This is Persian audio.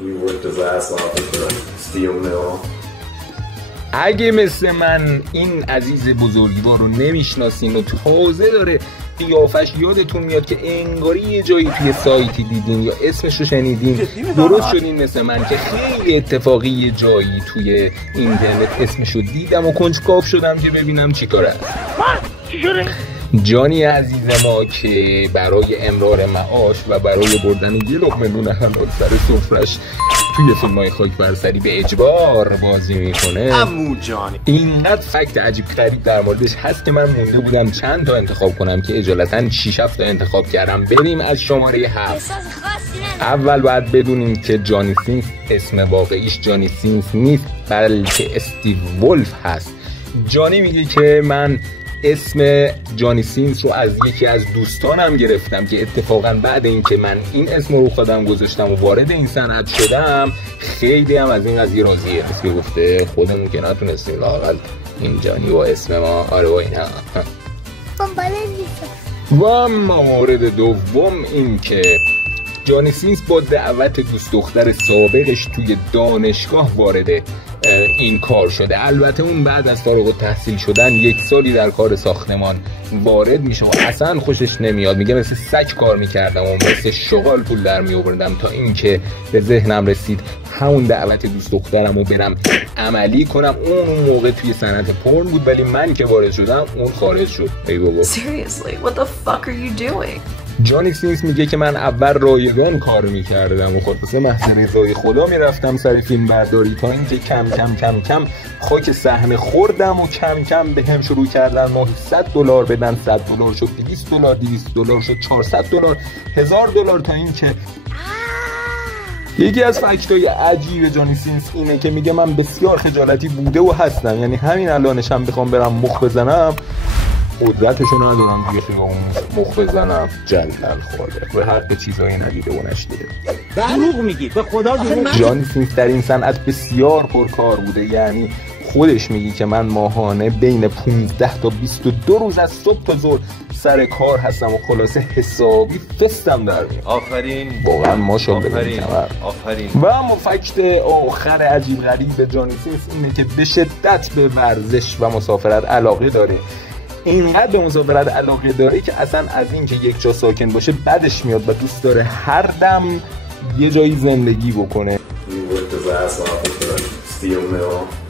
He worked his ass off at the steel mill. اگه مثل من این عزیز بزرگوار رو نمیشناسین و تازه داره قیافش یادتون میاد که انگاری یه جایی توی سایتی دیدین یا اسمش رو شنیدین، درست شدین مثل من که خیلی اتفاقی یه جایی توی اینترنت اسمش رو دیدم و کنجکاو شدم که ببینم چی کار است. جانی عزیز ما که برای امرار معاش و برای بردن یه لقمه نون حلال سر سفرش توی فیلم‌های خاک برسری به اجبار بازی میکنه. عمو جانی اینقدر فکت عجیب غریب در موردش هست که من مونده بودم چند تا انتخاب کنم که اجالتا 6 7 تا انتخاب کردم. بریم از شماره 7. اول باید بدونیم که جانی سینس اسم واقعیش جانی سینس نیست بلکه استیو ولف هست. جانی میگه که من اسم جانی سینس رو از یکی از دوستانم گرفتم که اتفاقا بعد اینکه من این اسم رو خودم گذاشتم و وارد این صنعت شدم خیلی هم از این قضیه راضیه. پس که گفته خودمون که نتونستیم لااقل این جانی و اسم ما آره و اینها. و مورد دوم این که جانی سینس با دعوت دوست دختر سابقش توی دانشگاه وارد این کار شده. البته اون بعد از فارغ التحصیل شدن 1 سالی در کار ساختمان وارد میشه و اصلا خوشش نمیاد. میگه مثل سگ کار میکردم و مثل شغال پول در میآوردم تا اینکه به ذهنم رسید همون دعوت دوست دخترم رو برم عملی کنم. اون موقع توی صنعت پورن بود ولی من که وارد شدم اون خارج شد. ای بابا Seriously, what the fuck are you doing? جانی سینس میگه که من اول رایگان کار میکردم و خلاصه محض رضای خدا میرفتم سر فیلم برداری تا اینکه کم کم کم کم خاک صحنه خوردم و کم کم به هم شروع کردن ماهی $100 بدن. $100 شد $200 $200 شد $400 $1000 تا اینکه یکی از فکتای عجیب جانی سینس اینه که میگه من بسیار خجالتی بوده و هستم، یعنی همین الانشم بخوام برم مخ بزنم قدرتشو ندارم دیگه خیلی مخ بزنم جلدن خورده به حق چیزایی ندیده و نشده. دروغ میگی به خدا دروغ. جانی سینس در این صنعت بسیار پرکار بوده، یعنی خودش میگی که من ماهانه بین 15 تا 22 روز از صبح تا ظهر سر کار هستم و خلاصه حسابی فستم در میاد. آفرین واقعا ماشاءالله. آفرین. و اما فکت آخر عجیب غریب جانی سینس اینه که به شدت به ورزش و مسافرت علاقه داره. اینقدر به مسافرت علاقه داره که اصلا از اینکه یک جا ساکن باشه بدش میاد و دوست داره هر دم یه جایی زندگی بکنه. He worked his ass off at the steel mill.